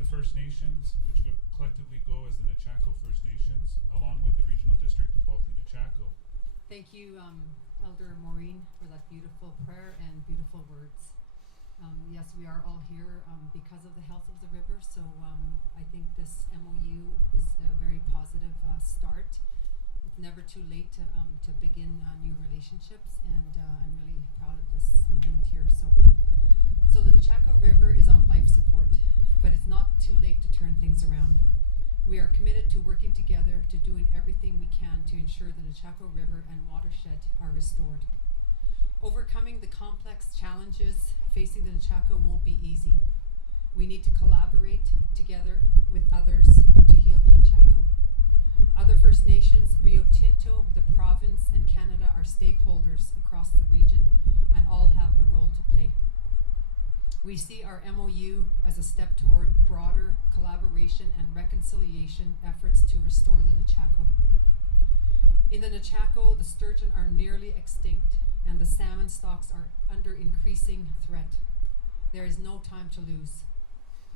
the First Nations, which collectively go as the Nechako First Nations, along with the Regional District of Bulkley-Nechako. Thank you, Elder Maureen, for that beautiful prayer and beautiful words. Yes, we are all here because of the health of the river, so I think this MOU is a very positive start. It's never too late to begin new relationships, and I'm really proud of this moment here. So the Nechako River is on life support, but it's not too late to turn things around. We are committed to working together, to doing everything we can to ensure the Nechako River and watershed are restored. Overcoming the complex challenges facing the Nechako won't be easy. We need to collaborate together with others to heal the Nechako. Other First Nations, Rio Tinto, the province, and Canada are stakeholders across the region and all have a role to play. We see our MOU as a step toward broader collaboration and reconciliation efforts to restore the Nechako. In the Nechako, the sturgeon are nearly extinct and the salmon stocks are under increasing threat. There is no time to lose,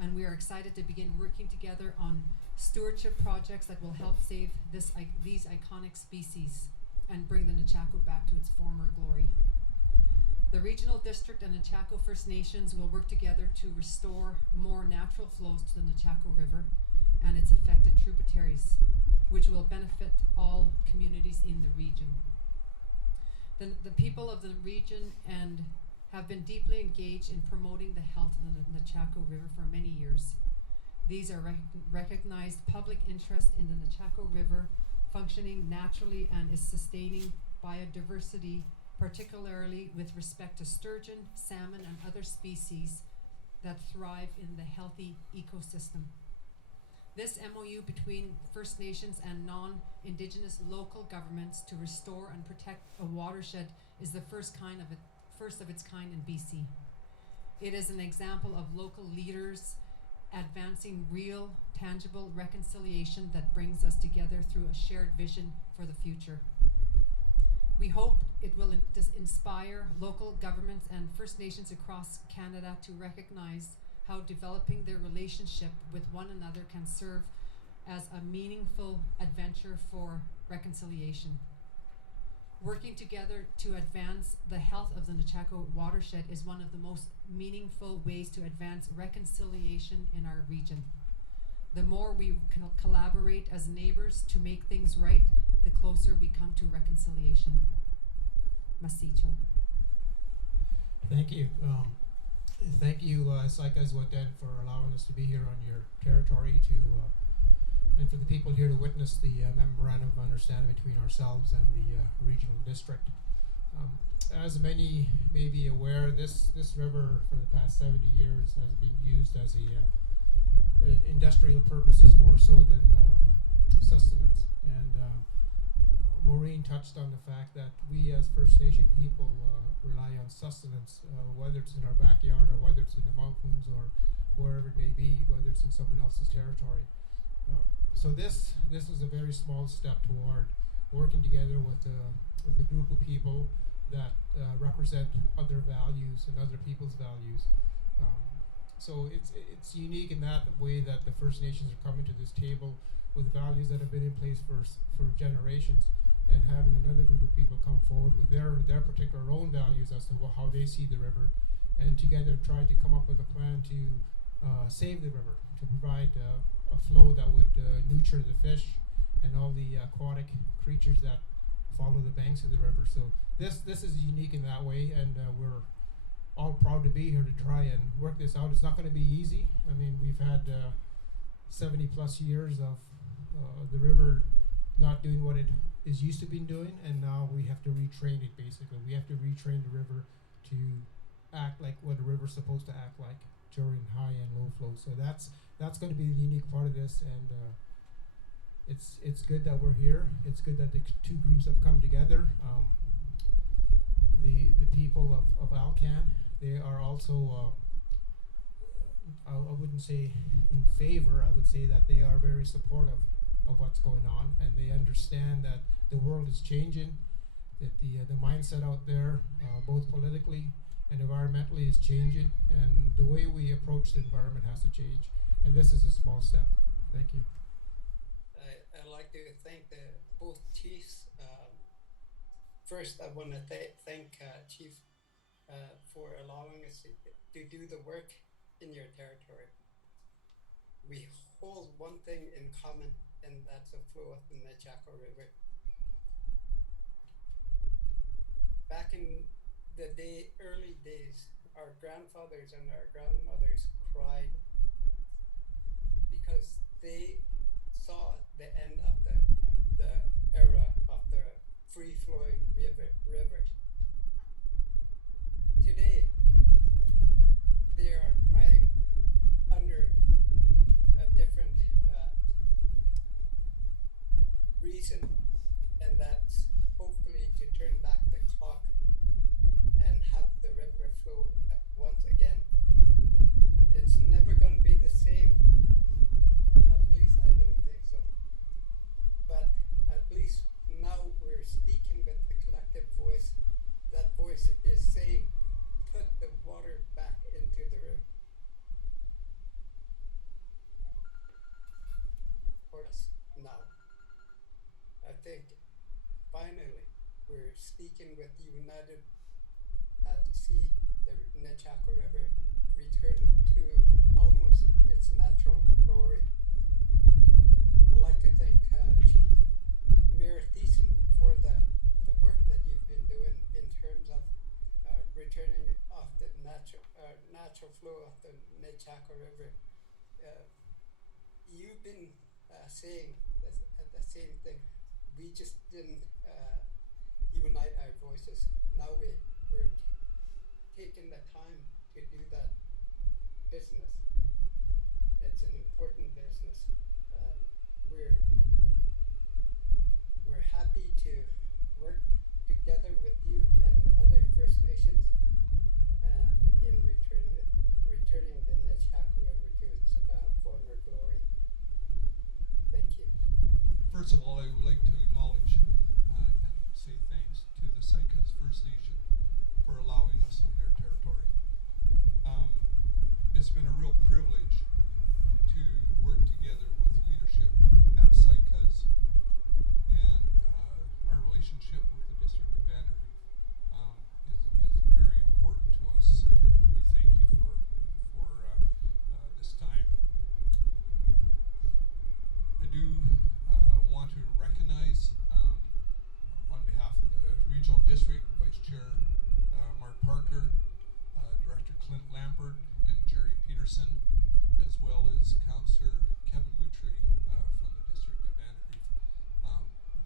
and we are excited to begin working together on stewardship projects that will help save these iconic species and bring the Nechako back to its former glory. The Regional District and Nechako First Nations will work together to restore more natural flows to the Nechako River and its affected tributaries, which will benefit all communities in the region. The people of the region and have been deeply engaged in promoting the health of the Nechako River for many years. These are recognized public interest in the Nechako River functioning naturally and is sustaining biodiversity, particularly with respect to sturgeon, salmon, and other species that thrive in the healthy ecosystem. This MOU between First Nations and non-Indigenous local governments to restore and protect a watershed is the first of its kind in BC. It is an example of local leaders advancing real, tangible reconciliation that brings us together through a shared vision for the future. We hope it will inspire local governments and First Nations across Canada to recognize how developing their relationship with one another can serve as a meaningful adventure for reconciliation. Working together to advance the health of the Nechako watershed is one of the most meaningful ways to advance reconciliation in our region. The more we can collaborate as neighbors to make things right, the closer we come to reconciliation. Masicho. Thank you. Thank you, Saikas Watan, for allowing us to be here on your territory and for the people here to witness the memorandum of understanding between ourselves and the regional district. As many may be aware, this river for the past 70 years has been used as industrial purposes more so than sustenance. And Maureen touched on the fact that we as First Nation people rely on sustenance, whether it's in our backyard or whether it's in the mountains or wherever it may be, whether it's in someone else's territory. So this is a very small step toward working together with a group of people that represent other values and other people's values. So it's unique in that way that the First Nations are coming to this table with values that have been in place for generations, and having another group of people come forward with their particular own values as to how they see the river, and together try to come up with a plan to save the river, to provide a flow that would nurture the fish and all the aquatic creatures that follow the banks of the river. So this is unique in that way, and we're all proud to be here to try and work this out. It's not going to be easy. I mean, we've had 70 plus years of the river not doing what it is used to be doing, and now we have to retrain it. Basically, we have to retrain the river to act like what a river's supposed to act like during high and low flow. So that's going to be the unique part of this, and it's good that we're here. It's good that the two groups have come together. The people of Alcan, they are also I wouldn't say in favor. I would say that they are very supportive of what's going on, and they understand that the world is changing, that the mindset out there, both politically and environmentally, is changing, and the way we approach the environment has to change. and this is a small step. Thank you. I'd like to thank both chiefs. First, I want to thank Chief for allowing us to do the work in your territory. We hold one thing in common, and that's the flow of the Nechako River. Back in the early days, our grandfathers and our grandmothers cried because they saw the end of the era of the free-flowing river. Today, they are crying under a different reason, and that's hopefully to turn back the clock and have the river flow once again. It's never going to be the same. At least I don't think so. But at least now we're speaking with the collective voice. That voice is saying, put the water back into the river. For us now. I think finally we're speaking with United at Sea, the Nechako River return to almost its natural glory. I'd like to thank Mayor Thiessen for the work that you've been doing in terms of returning off the natural flow of the Nechako River. You've been saying the same thing. We just didn't unite our voices. Now we're taking the time to do that business. It's an important business. We're happy to work together with you and other First Nations in returning the Nechako River to its former glory. Thank you. First of all, I would like to acknowledge and say thanks to the Sycas First Nation for allowing us on their territory. It's been a real privilege to work together with leadership at Sycas, and our relationship with the District of Vanderhoof is very important to us, and we thank you for this time. I do want to recognize on behalf of the Regional District, Vice Chair Mark Parker, Director Clint Lampert, and Jerry Peterson, as well as Councillor Kevin Moutry from the District of Vanderhoof.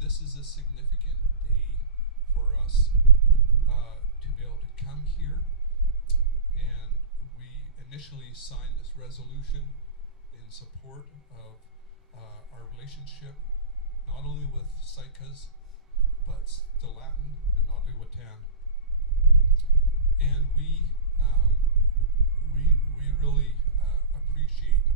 This is a significant day for us to be able to come here, and we initially signed this resolution in support of our relationship not only with Sycas but Stilatin and Notley Watan. And we really appreciate